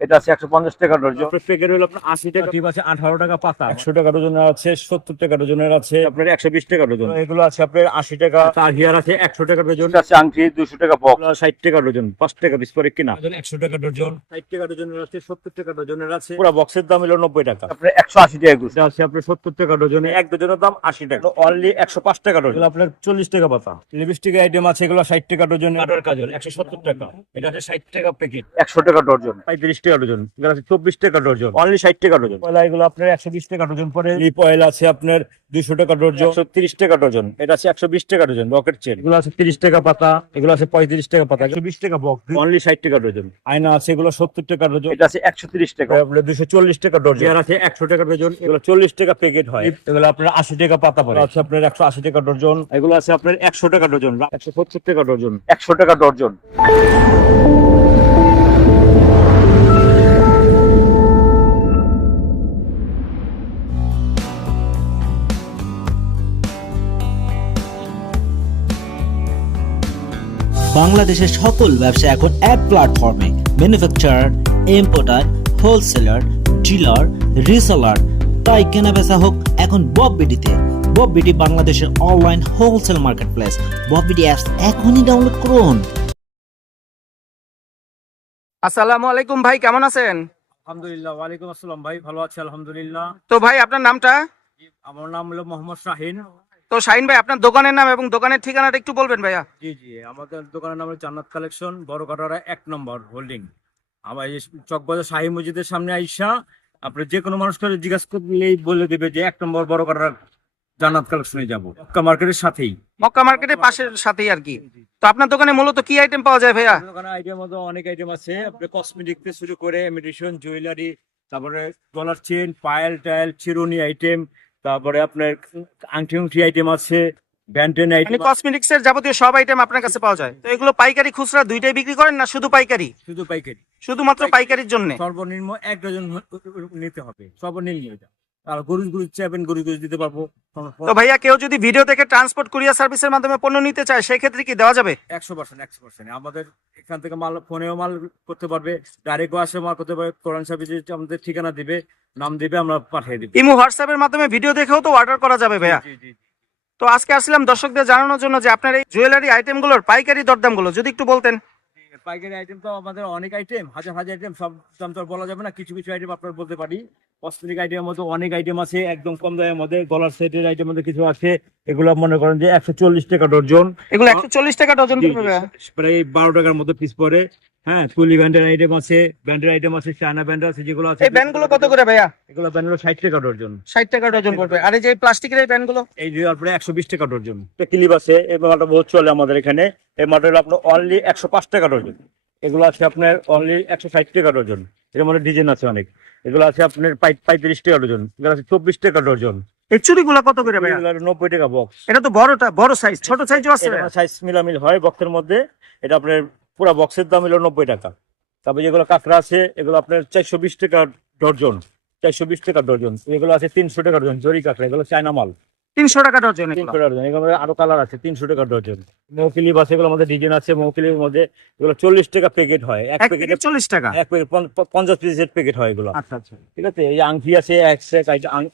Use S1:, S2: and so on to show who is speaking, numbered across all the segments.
S1: এটা আছে একশো পঞ্চাশ টাকা ডর্জন
S2: প্যাকেট হলো আপনার আশি টাকা। টিপ আছে আঠারো টাকা পাতা। একশো টাকা ডজনের আছে সত্তর টাকা ডজনের আছে। আপনার একশো বিশ টাকা ডজন। এগুলো আছে আপনার আশি টাকা। তার হিয়ার আছে একশো টাকা ডজন।
S1: আছে আংটি দুশো টাকা বক্স।
S2: ষাট টাকা ডজন পাঁচ টাকা পিস পরে কিনা। একশো টাকা ডজন। ষাট টাকা ডজনের আছে সত্তর টাকা ডজনের আছে। পুরো বক্সের দাম হলো নব্বই টাকা।
S1: আপনার একশো আশি টাকা
S2: এটা আছে আপনার সত্তর টাকা ডজনে এক ডজনের দাম আশি টাকা। অনলি একশো পাঁচ টাকা ডজন। আপনার চল্লিশ টাকা পাতা। লিপস্টিক আইটেম আছে এগুলো ষাট টাকা ডজন আটার কাজল একশো সত্তর টাকা। এটা আছে ষাট টাকা প্যাকেট
S1: একশো টাকা ডর্জন
S2: পঁয়ত্রিশ টাকা ডজন এগুলো আছে চব্বিশ টাকা ডজন অনলি ষাট টাকা ডজন পয়লা এগুলো আপনার একশো বিশ টাকা ডজন পরে লিপ অয়েল আছে আপনার দুইশো টাকা ডজন একশো তিরিশ টাকা ডজন এটা আছে একশো বিশ টাকা ডজন রকেট চেন এগুলো আছে তিরিশ টাকা পাতা এগুলো আছে পঁয়ত্রিশ টাকা পাতা একশো বিশ টাকা বক্স অনলি ষাট টাকা ডজন আয়না আছে এগুলো সত্তর টাকা ডজন
S1: এটা আছে একশো তিরিশ টাকা
S2: আপনার দুশো চল্লিশ টাকা ডজন চেয়ার আছে একশো টাকা ডজন এগুলো চল্লিশ টাকা প্যাকেট হয় এগুলো আপনার আশি টাকা পাতা পড়ে আছে আপনার একশো আশি টাকা ডজন এগুলো আছে আপনার একশো টাকা ডজন একশো সত্তর টাকা ডজন
S1: একশো টাকা ডর্জন
S3: বাংলাদেশের সকল ব্যবসা এখন এক প্ল্যাটফর্মে manufacturer importer wholesaler dealer reseller তাই কেনা বেচা হোক এখন বব বিডিতে বব বিডি বাংলাদেশের online wholesale marketplace Bob BD apps এখনই ডাউনলোড করুন।
S4: আসসালামু আলাইকুম ভাই কেমন আছেন?
S2: আলহামদুলিল্লাহ ওয়ালাইকুম আসসালাম ভাই ভালো আছি আলহামদুলিল্লাহ।
S4: তো ভাই আপনার নামটা?
S2: আমার নাম হলো মোহাম্মদ শাহিন।
S4: তো শাহিন ভাই আপনার দোকানের নাম এবং দোকানের ঠিকানাটা একটু বলবেন ভাইয়া।
S2: জি জি আমাদের দোকানের নাম হলো জান্নাত কালেকশন বড় কাটারা এক নম্বর হোল্ডিং। আমার এই চকবাজার শাহী মসজিদের সামনে আইসা আপনি যে কোনো মানুষ করে জিজ্ঞাসা করলেই বলে দেবে যে এক নম্বর বড় কাটারা জান্নাত কালেকশনে যাব। মক্কা মার্কেটের সাথেই।
S4: মক্কা মার্কেটের পাশের সাথেই আর কি। তো আপনার দোকানে মূলত কি আইটেম পাওয়া যায় ভাইয়া?
S2: দোকানে আইটেম মধ্যে অনেক আইটেম আছে। আপনি কসমেটিক থেকে শুরু করে মেডিসিন জুয়েলারি তারপরে ডলার চেন পায়েল টায়েল চিরুনি আইটেম তারপরে আপনার আংটি উংটি আইটেম আছে ব্যান্টেন
S4: মানে
S2: আইটেম
S4: কসমেটিক্স এর যাবতীয় সব আইটেম আপনার কাছে পাওয়া যায়। তো এগুলো পাইকারি খুচরা দুইটাই বিক্রি করেন না শুধু পাইকারি?
S2: শুধু পাইকারি।
S4: শুধুমাত্র পাইকারির জন্য?
S2: সর্বনিম্ন এক ডজন নিতে হবে। সর্বনিম্ন এটা। আর গরুজ গরুজ চাইবেন গরুজ গরুজ দিতে পারব
S4: তো ভাইয়া কেউ যদি ভিডিও থেকে ট্রান্সপোর্ট কুরিয়ার সার্ভিসের মাধ্যমে পণ্য নিতে চায় সেই ক্ষেত্রে কি দেওয়া যাবে?
S2: একশো পার্সেন্ট একশো পার্সেন্ট আমাদের এখান থেকে মাল ফোনেও মাল করতে পারবে আসে মাল করতে পারবে কোরআন সার্ভিসে আমাদের ঠিকানা দিবে নাম দিবে আমরা পাঠিয়ে দিব।
S4: ইমো হোয়াটসঅ্যাপের মাধ্যমে ভিডিও দেখেও তো অর্ডার করা যাবে ভাইয়া।
S2: জি, জি, জি।
S4: তো আজকে আসলাম দর্শকদের জানানোর জন্য যে আপনার এই জুয়েলারি আইটেম আইটেমগুলোর পাইকারি দরদামগুলো যদি একটু বলতেন।
S2: পাইকারি আইটেম তো আমাদের অনেক আইটেম হাজার হাজার আইটেম সব দাম তো বলা যাবে না কিছু কিছু আইটেম আপনার বলতে পারি। কসমেটিক আইটেমের মধ্যে অনেক আইটেম আছে একদম কম দামের মধ্যে গলার সেটের আইটেম মধ্যে কিছু আছে এগুলো মনে করেন যে একশো চল্লিশ টাকা ডর্জন
S4: এগুলো একশো চল্লিশ টাকা ডর্জন
S2: প্রায় বারো টাকার মধ্যে পিস পরে হ্যাঁ তুলি ব্যান্ডের আইটেম আছে ব্যান্ডের আইটেম আছে চায়না ব্যান্ড আছে যেগুলো আছে।
S4: এই ব্যান্ডগুলো কত করে ভাইয়া?
S2: এগুলো ব্যান্ড হলো ষাট টাকা ডর্জন
S4: ষাট টাকা ডজন পড়বে আর এই যে প্লাস্টিকের এই ব্যান্ডগুলো
S2: এই যে আপনার একশো বিশ টাকা ডর্জন একটা ক্লিপ আছে এই মালটা বহুত চলে আমাদের এখানে। এই মালটা আপনার অনলি একশো পাঁচ টাকা ডর্জন এগুলো আছে আপনার অনলি একশো ষাট টাকা ডর্জন এর মধ্যে ডিজাইন আছে অনেক। এগুলো আছে আপনার পাই- পঁয়ত্রিশ টাকা ডর্জন এগুলো আছে চব্বিশ টাকা ডর্জন
S4: এই চুড়িগুলো কত করে ভাইয়া?
S2: এগুলো হলো নব্বই টাকা বক্স
S4: এটা তো বড়টা বড় সাইজ ছোট সাইজও আছে।
S2: সাইজ মিলামিল হয় বক্সের মধ্যে। এটা আপনার পুরো বক্সের দাম হলো নব্বই টাকা। তারপর যেগুলো কাঁকড়া আছে এগুলো আপনার চারশো বিশ টাকা ডর্জন চারশো বিশ টাকা ডর্জন এগুলো আছে তিনশো টাকা ডর্জন জরি কাঁকড়া এগুলো চায়না মাল।
S4: তিনশো টাকা এগুলো।
S2: তিনশো টাকা ডর্জন এগুলো আরও কালার আছে তিনশো টাকা ডর্জন মৌকিলিপ আছে এগুলোর মধ্যে ডিজাইন আছে মৌকিলির মধ্যে এগুলো চল্লিশ টাকা প্যাকেট হয়। এক প্যাকেট
S4: চল্লিশ টাকা?
S2: এক প্যাকেট পঞ্চাশ পিসের প্যাকেট হয় এগুলো।
S4: আচ্ছা আচ্ছা।
S2: ঠিক আছে? এই আংটি আছে এক সেট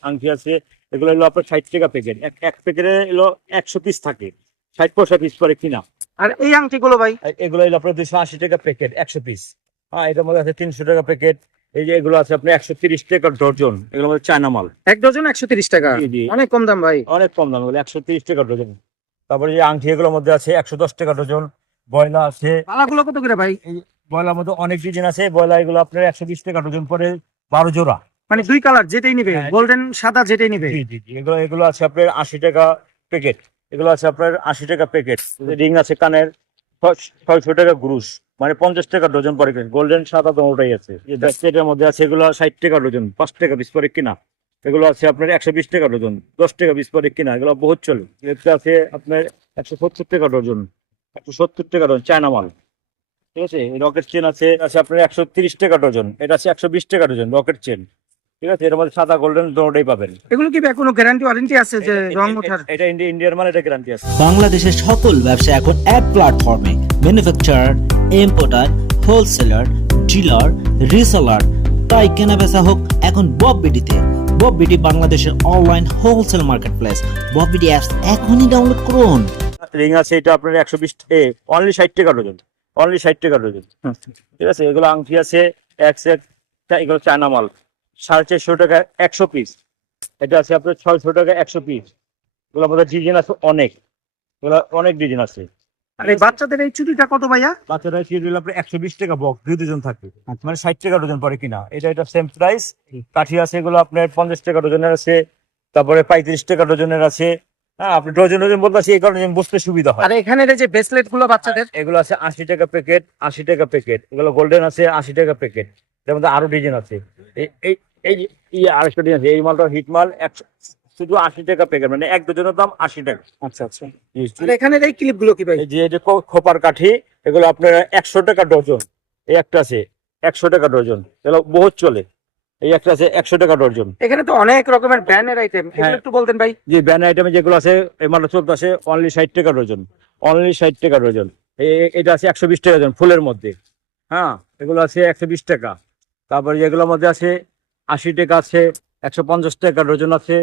S2: আংটি আছে এগুলো হলো আপনার ষাট টাকা প্যাকেট এক এক প্যাকেটে এলো একশো পিস থাকে ষাট পয়সা পিস পরে কিনা।
S4: আর এই আংটিগুলো ভাই?
S2: এগুলো হলো আপনার দুশো আশি টাকা প্যাকেট একশো পিস হ্যাঁ এটার মধ্যে আছে তিনশো টাকা প্যাকেট এই যে এগুলো আছে আপনার একশো তিরিশ টাকা ডর্জন এগুলো মধ্যে চায়না মাল।
S4: এক ডজন একশো তিরিশ টাকা। অনেক কম দাম ভাই।
S2: অনেক কম দাম এগুলো একশো তিরিশ টাকা ডজন। তারপরে যে আংটি এগুলোর মধ্যে আছে একশো দশ টাকা ডজন। বয়লা আছে।
S4: পালাগুলো কত করে ভাই?
S2: বয়লার মধ্যে অনেক ডিজাইন আছে। বয়লা এগুলো আপনার একশো বিশ টাকা ডজন পরে বারো জোড়া।
S4: মানে দুই কালার যেটাই নিবে।
S2: হ্যাঁ,
S4: গোল্ডেন সাদা যেটাই নিবে।
S2: জি জি এগুলো এগুলো আছে আপনার আশি টাকা প্যাকেট এগুলো আছে আপনার আশি টাকা প্যাকেট রিং আছে কানের, ছয়শো টাকা গ্রুস মানে পঞ্চাশ টাকা ডজন পরে গোল্ডেন সাদা দোনোটাই আছে। এটার মধ্যে আছে, এগুলো ষাট টাকা ডজন, পাঁচ টাকা পিস পরে কিনা। এগুলো আছে আপনার একশো বিশ টাকা ডজন, দশ টাকা পিস পরে কিনা, এগুলো বহুত চলে। এটা আছে আপনার একশো সত্তর টাকা ডজন, একশো সত্তর টাকা ডজন, চায়না মাল। ঠিক আছে? রকেট চেন আছে আছে আপনার একশো তিরিশ টাকা ডজন, এটা আছে একশো বিশ টাকা ডজন, রকেট চেন ঠিক আছে? এর মধ্যে সাদা গোল্ডেন পাবেন।
S4: এগুলো কি কোনো গ্যারান্টি ওয়ারেন্টি আছে যে রং ওঠার?
S2: এটা ইন্ডিয়ার মাল এটা গ্যারান্টি আছে।
S3: বাংলাদেশের সকল ব্যবসা এখন এক প্ল্যাটফর্মে manufacturer importer wholesaler dealer reseller তাই কেনা বেচা হোক এখন বব বিডিতে বব বিডি বাংলাদেশের online wholesale marketplace Bob BD apps এখনই ডাউনলোড করুন।
S2: রিং আছে এটা আপনার একশো বিশ এ অনলি ষাট টাকা ডজন অনলি ষাট টাকা ডজন ঠিক আছে? এগুলো আংটি আছে এক সেট এগুলো চায়না মাল। সাড়ে চারশো টাকা একশো পিস এটা আছে আপনার ছয়শো টাকা একশো পিস এগুলো আমাদের ডিজাইন আছে অনেক। এগুলো অনেক ডিজাইন আছে।
S4: আর এই বাচ্চাদের এই চুড়িটা কত ভাইয়া?
S2: কি দিলে আপনার একশো বিশ টাকা বক্স দুই দুজন থাকে মানে ষাট টাকা ডজন পরে কিনা। এটা এটা সেম প্রাইস কাঠি আছে এগুলো আপনার পঞ্চাশ টাকা ডজনের আছে। তারপরে পঁয়ত্রিশ টাকা ডজনের আছে। হ্যাঁ আপনি ডজন ডজন বলতে পারছি এই কারণে বুঝতে সুবিধা হয়।
S4: আর এখানের এই যে ব্রেসলেটগুলো বাচ্চাদের?
S2: এগুলো আছে আশি টাকা প্যাকেট আশি টাকা প্যাকেট এগুলো গোল্ডেন আছে আশি টাকা প্যাকেট এর মধ্যে আরও ডিজাইন আছে। এই এই এই যে- এই আরেকটা ডিজাইন এই মালটা হিট মাল একশো শুধু আশি টাকা প্যাকেট মানে এক ডজনের দাম আশি টাকা।
S4: আচ্ছা আচ্ছা। আর এখানের এই ক্লিপগুলো কি ভাই?
S2: যে যে খোপার কাঠি এগুলো আপনার একশো টাকা ডজন। এই একটা আছে একশো টাকা ডজন। এগুলো বহুত চলে। এই একটা আছে একশো টাকা ডজন।
S4: এখানে তো অনেক রকমের ব্র্যান্ডের আইটেম। একটু বলতেন ভাই।
S2: যে ব্যান আইটেমে যেগুলো আছে এই মালটা চলতে আছে অনলি ষাট টাকা ডজন। অনলি ষাট টাকা ডজন। এটা আছে একশো বিশ টাকা ডজন ফুলের মধ্যে। হ্যাঁ এগুলো আছে একশো বিশ টাকা। তারপরে যেগুলোর মধ্যে আছে আশি টাকা আছে একশো পঞ্চাশ টাকা ডজন আছে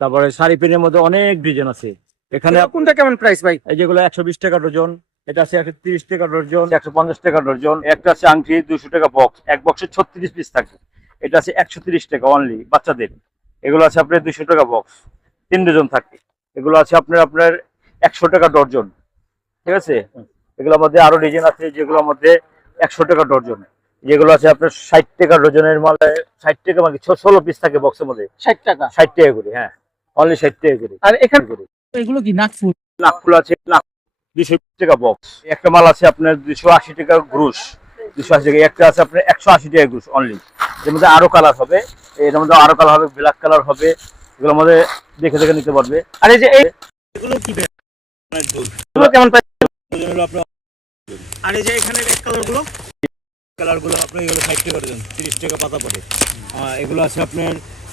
S2: তারপরে শাড়ি পিনের মধ্যে অনেক ডিজাইন আছে। এখানে
S4: কোনটা কেমন প্রাইস ভাই?
S2: এই যেগুলো একশো বিশ টাকা ডজন এটা আছে একশো তিরিশ টাকা ডজন
S1: একশো পঞ্চাশ টাকা ডজন একটা আছে আংটি দুশো টাকা বক্স এক বক্সে ছত্রিশ পিস থাকে। এটা আছে একশো তিরিশ টাকা অনলি বাচ্চাদের। এগুলো আছে আপনার দুশো টাকা বক্স তিন ডজন থাকে। এগুলো আছে আপনার আপনার একশো টাকা ডজন। ঠিক আছে? এগুলোর মধ্যে আরও ডিজাইন আছে যেগুলোর মধ্যে একশো টাকা ডর্জন যেগুলো আছে আপনার ষাট টাকা ডজনের মালে ষাট টাকা মানে ছ- ষোলো পিস থাকে বক্সের মধ্যে।
S4: ষাট টাকা?
S1: ষাট টাকা করে হ্যাঁ। অনলি ষাট টাকা করে।
S4: আর এখানে
S1: করে।
S4: এগুলো কি নাকফুল
S1: নাকফুল আছে নাক দুশো টাকা বক্স একটা মাল আছে আপনার দুশো আশি টাকা গ্রুশ দুশো আশি টাকা। একটা আছে আপনার একশো আশি টাকা গ্রুশ অনলি এর মধ্যে আরও কালার হবে। এর মধ্যে আরও কালার হবে ব্ল্যাক কালার হবে। এগুলোর মধ্যে দেখে দেখে নিতে পারবে।
S4: আর এই যে এই
S2: এগুলো কি
S4: কেমন প্রাইস আর এই যে এখানে রেড
S2: কালারগুলো? কালারগুলো আপনার এগুলো ষাট টাকা ডজন তিরিশ টাকা পাতা পড়ে। এগুলো আছে আপনার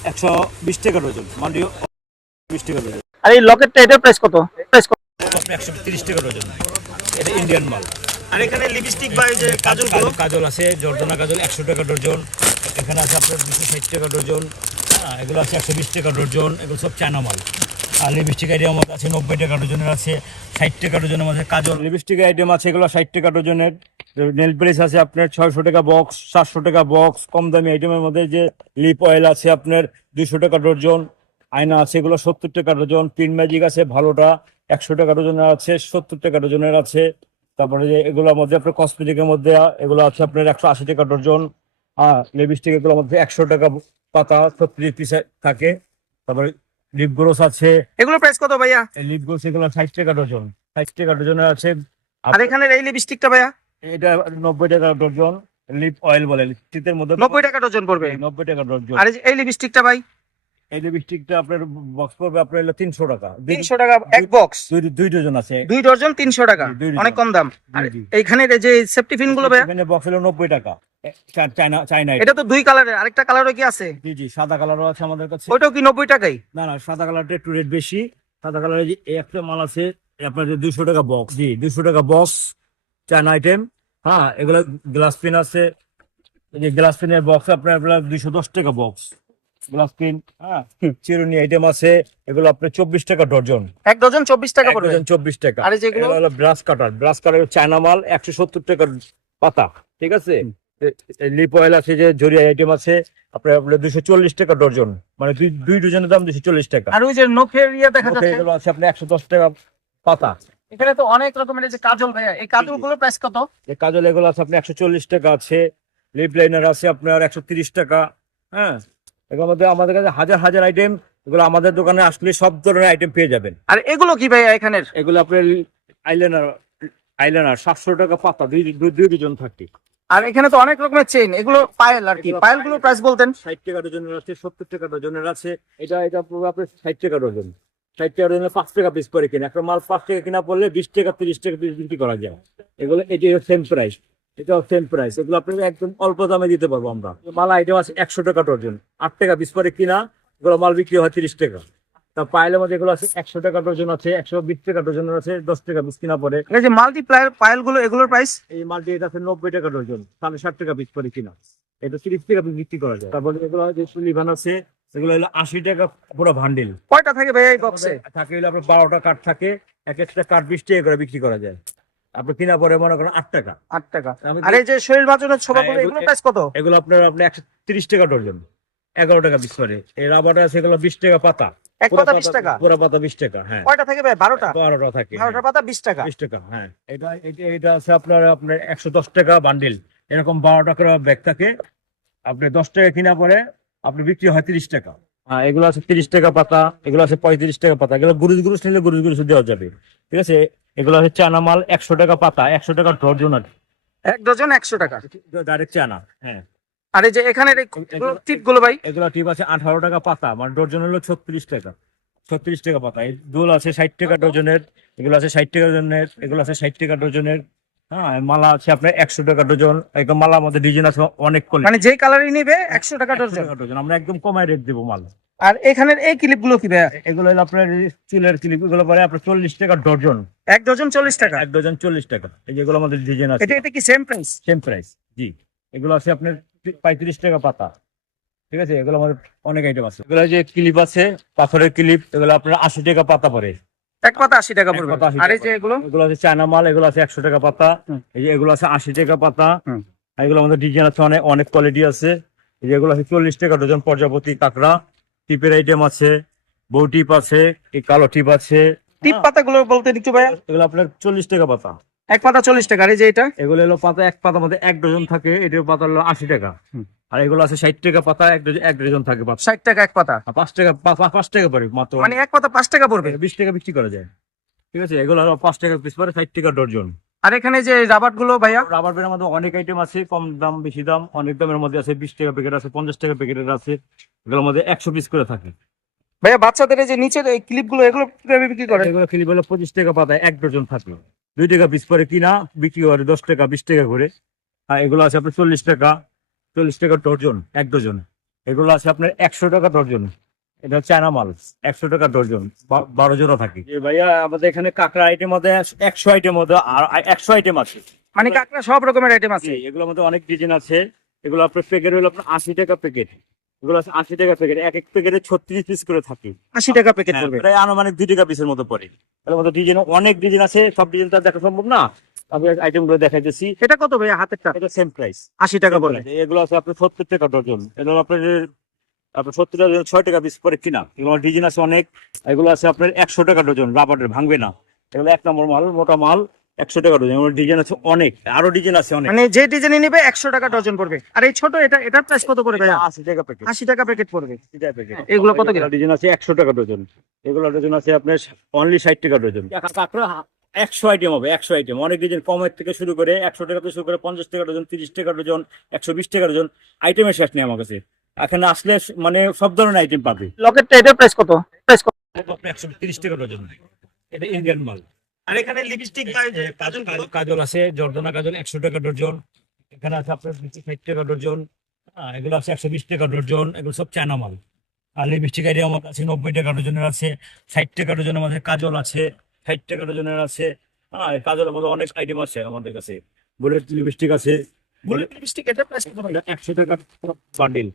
S2: একশো বিশ টাকা ডজন মান্ডি বিশ টাকা ডজন।
S4: আর এই লকেটটা এটার প্রাইস কত? প্রাইস কত?
S2: আপনি একশো তিরিশ টাকা ডজন এটা ইন্ডিয়ান মাল।
S4: আর এখানে লিপস্টিক বা এই যে কাজল
S2: কাজল কাজল আছে জর্দনা কাজল একশো টাকা ডজন এখানে আছে আপনার দুশো ষাট টাকা ডজন হ্যাঁ এগুলো আছে একশো বিশ টাকা ডজন এগুলো সব চায়না মাল। আর লিপস্টিক আইটেম আমাদের আছে নব্বই টাকা ডজনের আছে, ষাট টাকা ডজনের মধ্যে কাজল। লিপস্টিক আইটেম আছে এগুলো ষাট টাকা ডজনের। নেল প্রেস আছে আপনার ছয়শো টাকা বক্স, সাতশো টাকা বক্স, কম দামি আইটেমের মধ্যে যে লিপ অয়েল আছে আপনার দুশো টাকা ডজন, আয়না আছে এগুলো সত্তর টাকা ডজন, পিন ম্যাজিক আছে ভালোটা, একশো টাকা ডজনের আছে, সত্তর টাকা ডজনের আছে। তারপরে যে এগুলোর মধ্যে আপনার কসমেটিকের মধ্যে, এগুলো আছে আপনার একশো আশি টাকা ডজন। হ্যাঁ লিপস্টিক এগুলোর মধ্যে একশো টাকা পাতা ছত্রিশ পিস থাকে। তারপরে লিপ গ্লোস আছে।
S4: এগুলো প্রাইস কত ভাইয়া?
S2: লিপ গ্লোস এগুলো ষাট টাকা ডজন। ষাট টাকা ডজনের আছে।
S4: আর এখানের এই লিপস্টিকটা ভাইয়া?
S2: এটা নব্বই টাকা ডজন। লিপ অয়েল বলে শীতের মধ্যে
S4: নব্বই টাকা ডজন পড়বে।
S2: নব্বই টাকা ডজন।
S4: আর এই লিপস্টিকটা ভাই?
S2: এই লিপস্টিকটা আপনার বক্স পড়বে আপনার হলো তিনশো টাকা।
S4: তিনশো টাকা এক বক্স
S2: দুই ডজন আছে।
S4: দুই ডজন তিনশো টাকা। অনেক কম দাম। আর। এইখানের যে সেফটি পিনগুলো
S2: এখানে বক্স হলো নব্বই টাকা। চায়না চায়না
S4: এটা তো দুই কালারের আরেকটা কালারও কি আছে?
S2: জি জি সাদা কালারও আছে আমাদের কাছে।
S4: ওইটাও কি নব্বই টাকাই?
S2: না না সাদা কালারটা একটু রেট বেশি। সাদা কালারের যে একটা মাল আছে আপনার দুশো টাকা বক্স জি দুশো টাকা বক্স চায়না আইটেম হ্যাঁ এগুলো গ্লাস পেন আছে। যে গ্লাস পেনের বক্স আপনার দুইশো দশ টাকা বক্স গ্লাস পেন হ্যাঁ চিরুনি আইটেম আছে। এগুলো আপনার চব্বিশ টাকা ডর্জন
S4: এক ডজন চব্বিশ টাকা পড়বে।
S2: চব্বিশ টাকা।
S4: আর যেগুলো?
S2: হলো brush cutter brush cutter China মাল একশো সত্তর টাকার পাতা। ঠিক আছে? লিপ অয়েল আছে যে জরি আইটেম আছে আপনার আপনার দুশো চল্লিশ টাকা ডর্জন। মানে দুই দুই ডজনের দাম দুশো চল্লিশ টাকা।
S4: আর ওই যে নখের ইয়ে দেখা যাচ্ছে
S2: এগুলো আছে আপনার একশো দশ টাকা পাতা।
S4: এখানে তো অনেক রকমের যে কাজল ভাইয়া এই কাজলগুলোর প্রাইস কত?
S2: এই কাজল এগুলো আছে আপনার একশো চল্লিশ টাকা আছে। লিপ লাইনার আছে আপনার একশো তিরিশ টাকা। হ্যাঁ? এগুলোর মধ্যে আমাদের কাছে হাজার হাজার আইটেম এগুলো আমাদের দোকানে আসলে সব ধরনের আইটেম পেয়ে যাবেন।
S4: আর এগুলো কি ভাইয়া এখানের?
S2: এগুলো আপনার আইলাইনার আইলাইনার সাতশো টাকা পাতা দুই দুই ডজন থাকে
S4: আর এখানে তো অনেক রকমের চেইন এগুলো পায়েল আর কি। পায়েলগুলো প্রাইস বলতেন?
S2: ষাট টাকা ডজনের আছে সত্তর টাকা ডজনের আছে। এটা এটা পুরো আপনার ষাট টাকা ডজন ষাট টাকা ডজনে পাঁচ টাকা পিস করে কিনে। একটা মাল পাঁচ টাকা কিনা পড়লে বিশ টাকা তিরিশ টাকা পিস বিক্রি করা যায়। এগুলো এটি সেম প্রাইস এটাও সেম প্রাইস এগুলো আপনাকে একদম অল্প দামে দিতে পারব আমরা। মাল আইটেম আছে একশো টাকা ডজন আট টাকা পিস পরে কিনা এগুলো মাল বিক্রি হয় তিরিশ টাকা। তা পায়েলের মধ্যে এগুলো আছে একশো টাকা ডজন আছে একশো বিশ টাকা ডজন আছে দশ টাকা পিস কিনা পরে।
S4: এই যে মাল্টিপ্লায়ার পাইলগুলো এগুলোর প্রাইস
S2: এই মালটি এটা আছে নব্বই টাকা ডজন সাড়ে ষাট টাকা পিস করে কিনা। এটা তিরিশ টাকা পিস বিক্রি করা যায়। তারপরে এগুলো যে সুলিভান আছে এগুলো হলো আশি টাকা পুরো ভান্ডিল
S4: কয়টা থাকে ভাইয়া এই বক্সে
S2: থাকে হলো আপনার বারোটা কাঠ থাকে এক একটা কাঠ বিশ টাকা করে বিক্রি করা যায়। আপনি কিনা পরে মনে করেন আট টাকা।
S4: আট টাকা। আর এই যে শরীর বাঁচানোর ছোপাগুলো
S2: হ্যাঁ,
S4: এগুলোর
S2: এগুলো-
S4: প্রাইস কত?
S2: এগুলো আপনার আপনার একশো তিরিশ টাকা ডজন এগারো টাকা পিস করে। এই রাবারটা আছে এগুলো বিশ টাকা পাতা।
S4: এক পাতা বিশ টাকা।
S2: পুরা পাতা বিশ টাকা হ্যাঁ।
S4: কয়টা থাকে ভাই? বারোটা?
S2: বারোটা থাকে
S4: বারোটা পাতা বিশ টাকা।
S2: বিশ টাকা হ্যাঁ। এটা এটা- এটা আছে আপনার আপনার একশো দশ টাকা বান্ডিল এরকম ব্যাগ থাকে। আপনি দশ টাকা কিনা পরে আপনি বিক্রি হয় তিরিশ টাকা। হ্যাঁ এগুলো আছে তিরিশ টাকা পাতা এগুলো আছে পঁয়ত্রিশ টাকা পাতা। এগুলো গুরুজ গুরুজ নিলে গুরুজ গুরুজ দেওয়া যাবে। ঠিক আছে? এগুলো আছে চানা মাল একশো টাকা পাতা একশো টাকা ডর্জন আর
S4: এক ডজন একশো টাকা।
S2: ডাইরেক্ট চানা হ্যাঁ।
S4: আর এই যে এখানে টিপগুলো ভাই?
S2: এগুলো টিপ আছে আঠারো টাকা পাতা মানে ডর্জন হলো ছত্রিশ টাকা। ছত্রিশ টাকা পাতা। এই দোল আছে ষাট টাকা ডজনের এগুলো আছে ষাট টাকা ডজনের এগুলো আছে ষাট টাকা ডজনের হ্যাঁ মালা আছে আপনার একশো টাকা ডজন একদম মালার মধ্যে ডিজাইন আছে অনেক
S4: মানে যেই কালারই নিবে একশো টাকা ডজন
S2: ডজন আমরা একদম কমায় রেট দেবো মাল।
S4: আর এখানের এই ক্লিপগুলো কি ভাইয়া?
S2: এগুলো হলো আপনার চুলের ক্লিপ এগুলো পরে আপনার চল্লিশ টাকা ডজন
S4: এক ডজন চল্লিশ টাকা?
S2: এক ডজন চল্লিশ টাকা। এই যেগুলো আমাদের ডিজাইন আছে।
S4: এটা এটা কি সেম প্রাইস
S2: সেম প্রাইস জি। এগুলো আছে আপনার পঁয়ত্রিশ টাকা পাতা। ঠিক আছে? এগুলো আমাদের অনেক আইটেম আছে। এগুলো যে ক্লিপ আছে পাথরের ক্লিপ এগুলো আপনার আশি টাকা পাতা পরে
S4: এক পাতা আশি টাকা পড়বে। আর এই যে এগুলো?
S2: এগুলো আছে চায়না মাল এগুলো আছে একশো টাকা পাতা। এই যে এগুলো আছে আশি টাকা পাতা। এগুলো আমাদের ডিজাইন আছে অনেক অনেক কোয়ালিটি আছে। এই যে এগুলো আছে চল্লিশ টাকা ডজন প্রজাপতি কাঁকড়া। টিপের আইটেম আছে বউ টিপ আছে কালো টিপ আছে।
S4: টিপ পাতা গুলো বলতে একটু ভাইয়া।
S2: এগুলো আপনার চল্লিশ টাকা পাতা।
S4: এক পাতা চল্লিশ টাকা আর এই যে এটা?
S2: এগুলো হলো পাতা এক পাতা মধ্যে এক ডজন থাকে এটার পাতা হলো আশি টাকা। আর এগুলো আছে ষাট টাকা পাতা এক ডজন এক ডজন থাকে পাতা।
S4: ষাট টাকা এক পাতা?
S2: পাঁচ টাকা পাঁচ টাকা পড়ে মাত্র।
S4: মানে এক পাতা পাঁচ টাকা পড়বে?
S2: বিশ টাকা বিক্রি করা যায়। ঠিক আছে এগুলো হলো পাঁচ টাকা পিস পরে ষাট টাকা ডজন।
S4: আর এখানে যে রাবারগুলো ভাইয়া?
S2: রাবার ব্যান্ডের মধ্যে অনেক আইটেম আছে কম দাম বেশি দাম অনেক দামের মধ্যে আছে বিশ টাকা প্যাকেট আছে পঞ্চাশ টাকা প্যাকেটের আছে এগুলোর মধ্যে একশো পিস করে থাকে।
S4: ভাইয়া বাচ্চাদের এই যে নিচের এই ক্লিপগুলো এগুলো বিক্রি করে
S2: এগুলো ফিলিপ হলো পঁচিশ টাকা পাতায় এক ডজন থাকে দুই টাকা পিস পরে কিনা বিক্রি করে দশ টাকা বিশ টাকা করে। আর এগুলো আছে আপনার চল্লিশ টাকা চল্লিশ টাকা ডজন এক ডজন। এগুলো আছে আপনার একশো টাকা ডজন। এটা চায়না মাল একশো টাকা ডজন বা- বারো জোড়া থাকে। ভাইয়া আমাদের এখানে কাঁকড়া আইটেম মধ্যে একশো আইটেম মধ্যে আর একশো আইটেম আছে।
S4: মানে কাঁকড়া সব রকমের আইটেম আছে।
S2: এগুলোর মধ্যে অনেক ডিজাইন আছে। এগুলো আপনার প্যাকেট হলো আপনার আশি টাকা প্যাকেট এগুলো আশি টাকা প্যাকেট এক এক প্যাকেটে ছত্রিশ পিস করে থাকে।
S4: আশি টাকা প্যাকেট পড়বে।
S2: প্রায় আনুমানিক দুই টাকা পিসের মতো পড়ে। এর মধ্যে ডিজাইন অনেক ডিজাইন আছে সব ডিজাইন তো দেখা সম্ভব না। আমি আইটেমগুলো দেখাইতেছি।
S4: এটা কত ভাইয়া হাতেরটা?
S2: এটা সেম প্রাইস
S4: আশি টাকা পড়বে।
S2: এগুলো আছে আপনার সত্তর টাকা ডজন এগুলো আপনার আপনার সত্তর টাকা ছয় টাকা পিস করে কিনা। এগুলো ডিজাইন আছে অনেক। এগুলো আছে আপনার একশো টাকা ডজন রাবারের ভাঙবে না। এগুলো এক নম্বর মাল মোটা মাল। একশো টাকা ডজন এগুলো ডিজাইন আছে অনেক আরও ডিজাইন আছে অনেক।
S4: মানে যে ডিজাইনে নিবে একশো টাকা ডজন পড়বে। আর এই ছোট এটা এটার প্রাইস কত পড়বে
S2: আশি টাকা প্যাকেট
S4: আশি টাকা প্যাকেট পড়বে। এগুলো কত করে?
S2: ডিজাইন আছে একশো টাকা ডজন এগুলো ডজন আছে আপনার অনলি ষাট টাকা ডজন একশো আইটেম হবে একশো আইটেম অনেক ডিজাইন কমের থেকে শুরু করে একশো টাকা থেকে শুরু করে পঞ্চাশ টাকা ডজন তিরিশ টাকা ডজন একশো বিশ টাকা ডজন আইটেমের শেষ নেই আমার কাছে। এখানে আসলে মানে সব ধরনের আইটেম পাবে।
S4: লকেটটা এটার প্রাইস কত? প্রাইস কত?
S2: একশো তিরিশ টাকা ডজন এটা ইন্ডিয়ান মাল।
S4: আর এখানে লিপস্টিক
S2: কাজল কাজল আছে জর্দনা কাজল একশো টাকা ডজন। এখানে আছে আপনার ষাট টাকা হ্যাঁ, এগুলো আছে একশো বিশ টাকা ডজন এগুলো সব চায়না মাল। আর লিপস্টিক আইডিয়া আমার কাছে নব্বই টাকা ডজনের আছে ষাট টাকা ডজনের মধ্যে কাজল আছে ষাট টাকা ডজনের আছে। হ্যাঁ কাজলের মধ্যে অনেক আইটেম আছে আমাদের কাছে। বুলেট লিপস্টিক আছে।
S4: বুলেট লিপস্টিক এটার প্রাইস কত
S2: একশো টাকা বান্ডিল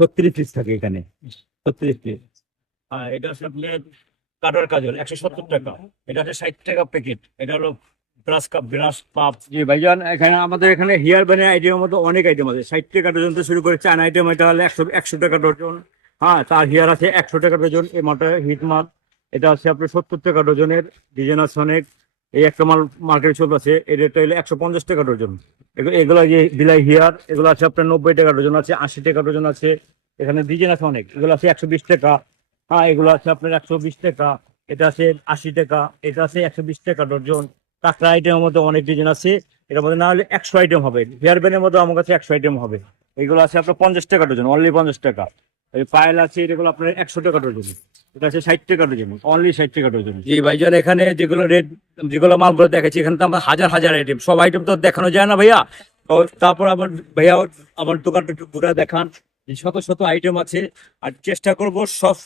S2: ছত্রিশ পিস থাকে এখানে। ছত্রিশ পিস আর এটা আছে আপনার কাটার কাজল, একশো সত্তর টাকা। এটা হচ্ছে ষাট টাকা প্যাকেট এটা হলো ব্রাশ কাপ, ব্রাশ পাপ। ভাইজান, এখানে আমাদের এখানে হেয়ার আইটেমের মধ্যে অনেক আইটেম আছে। ষাট ডজন থেকে শুরু আইটেম এটা একশো একশো টাকা ডজন। হ্যাঁ তার হেয়ার আছে একশো টাকা ডজন হিট মাল। এটা আছে আপনার সত্তর টাকা ডজনের অনেক। এই মাল মার্কেটে আছে একশো পঞ্চাশ টাকা এগুলো হেয়ার, এগুলো আছে আপনার নব্বই টাকা ডজন আছে, আশি টাকা ডজন আছে। এখানে ডিজাইন আছে অনেক, এগুলো আছে একশো বিশ টাকা। হ্যাঁ এগুলো আছে আপনার একশো বিশ টাকা, এটা আছে আশি টাকা, এটা আছে একশো বিশ টাকা ডজন। কাঁকড়া আইটেমের মধ্যে অনেক ডিজাইন আছে, এটার মধ্যে না হলে একশো আইটেম হবে। হেয়ার ব্যান্ডের মধ্যে আমার কাছে একশো আইটেম হবে। এগুলো আছে আপনার পঞ্চাশ টাকা ডজন অনলি পঞ্চাশ টাকা। এই পায়েল আছে এগুলো আপনার একশো টাকা ডজন। এটা আছে ষাট টাকা ডজন অনলি ষাট টাকা ডজন।
S5: জি ভাইজান, এখানে যেগুলো রেট যেগুলো মালগুলো দেখাচ্ছি, এখানে তো আমার হাজার হাজার আইটেম সব আইটেম তো দেখানো যায় না ভাইয়া। তারপর আবার ভাইয়া আমার দোকানটা একটু ঘুরে দেখান।
S2: শত শত আইটেম আছে। আর চেষ্টা করব সব,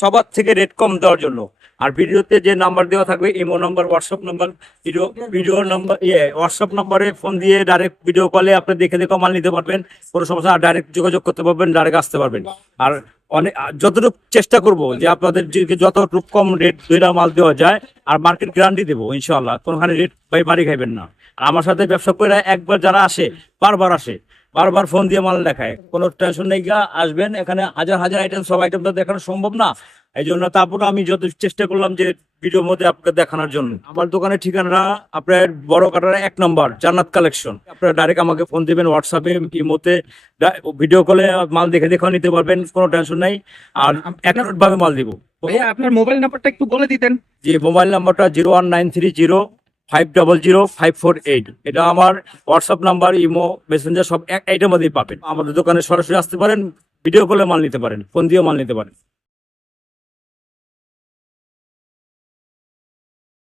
S2: সবার থেকে রেট কম দেওয়ার জন্য। আর ভিডিওতে যে নাম্বার দেওয়া থাকবে imo number WhatsApp number video video number ইয়ে হোয়াটসঅ্যাপ নাম্বারে ফোন দিয়ে ডাইরেক্ট ভিডিও কলে আপনি দেখে দেখে মাল নিতে পারবেন। কোনো সমস্যা আর ডাইরেক্ট যোগাযোগ করতে পারবেন ডাইরেক্ট আসতে পারবেন। আর অনেক যতটুকু চেষ্টা করব যে আপনাদের যতটুকু কম রেট দুইটা মাল দেওয়া যায়, আর মার্কেট গ্যারান্টি দেবো ইনশাল্লাহ কোনখানে রেট বাড়ি খাইবেন না। আর আমার সাথে ব্যবসা করে একবার যারা আসে, বারবার আসে বারবার ফোন দিয়ে মাল দেখায়। কোনো টেনশন নেই গা আসবেন। এখানে হাজার হাজার আইটেম সব আইটেম তো দেখানো সম্ভব না। এই জন্য তারপর আমি যত চেষ্টা করলাম যে ভিডিওর মধ্যে আপনাকে দেখানোর জন্য। আমার দোকানের ঠিকানা আপনার বড় কাটার এক নম্বর জান্নাত কালেকশন আপনারা ডাইরেক্ট আমাকে ফোন দিবেন হোয়াটসঅ্যাপে ইমোতে ভিডিও কলে মাল দেখে দেখে নিতে পারবেন কোনো টেনশন নাই। আর অ্যাকাউন্ট ভাবে মাল দিব।
S4: ভাইয়া আপনার মোবাইল নাম্বারটা একটু বলে দিতেন।
S2: যে মোবাইল নাম্বারটা zero one nine three zero five double zero five four eight এটা আমার হোয়াটসঅ্যাপ নাম্বার ইমো মেসেঞ্জার সব এক এইটার মধ্যেই পাবেন। আমাদের দোকানে সরাসরি আসতে পারেন ভিডিও কলে মাল নিতে পারেন ফোন দিয়েও মাল নিতে পারেন।